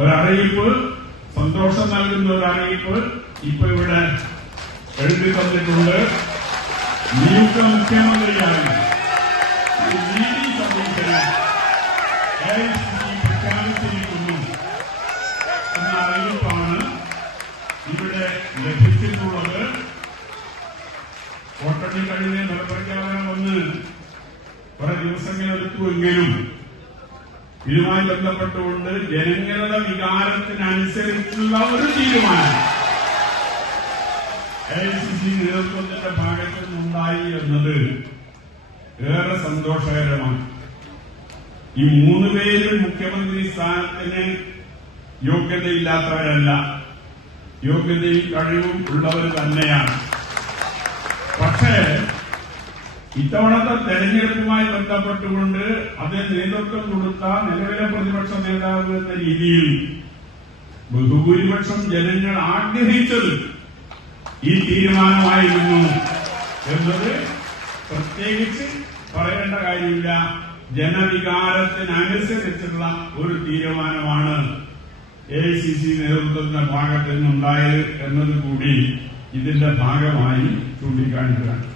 ഒരറിയിപ്പ്, സന്തോഷം നൽകുന്ന ഒരു അറിയിപ്പ് ഇപ്പൊ ഇവിടെ എഴുതി തന്നിട്ടുണ്ട്. നിയുക്ത മുഖ്യമന്ത്രിയായി വി.ഡി. സതീശനെ AICC പ്രഖ്യാപിച്ചിരിക്കുന്നു എന്ന അറിയിപ്പാണ് ഇവിടെ ലഭിച്ചിട്ടുള്ളത്. വോട്ടെണ്ണി കഴിഞ്ഞ ഫലപ്രഖ്യാപനം വന്ന് കുറെ ദിവസങ്ങളെടുത്തുവെങ്കിലും ഇതുമായി ബന്ധപ്പെട്ടുകൊണ്ട് ജനങ്ങളുടെ വികാരത്തിനനുസരിച്ചുള്ള ഒരു തീരുമാനം AICC നേതൃത്വത്തിന്റെ ഭാഗത്തു നിന്നുണ്ടായി എന്നത് ഏറെ സന്തോഷകരമാണ്. ഈ 3 പേരും മുഖ്യമന്ത്രി സ്ഥാനത്തിന് യോഗ്യതയില്ലാത്തവരല്ല, യോഗ്യതയും കഴിവും ഉള്ളവർ തന്നെയാണ്. പക്ഷേ ഇത്തവണത്തെ തെരഞ്ഞെടുപ്പുമായി ബന്ധപ്പെട്ടുകൊണ്ട് അതിന് നേതൃത്വം കൊടുത്ത നിലവിലെ പ്രതിപക്ഷ നേതാവ് എന്ന രീതിയിൽ ബഹുഭൂരിപക്ഷം ജനങ്ങൾ ആഗ്രഹിച്ചത് ഈ തീരുമാനമായിരുന്നു എന്നത് പ്രത്യേകിച്ച് പറയേണ്ട കാര്യമില്ല. ജനവികാരത്തിനനുസരിച്ചുള്ള ഒരു തീരുമാനമാണ് AICC നേതൃത്വത്തിന്റെ ഭാഗത്ത് നിന്നുണ്ടായത് എന്നത് കൂടി ഇതിന്റെ ഭാഗമായി ചൂണ്ടിക്കാണിക്കുകയാണ്.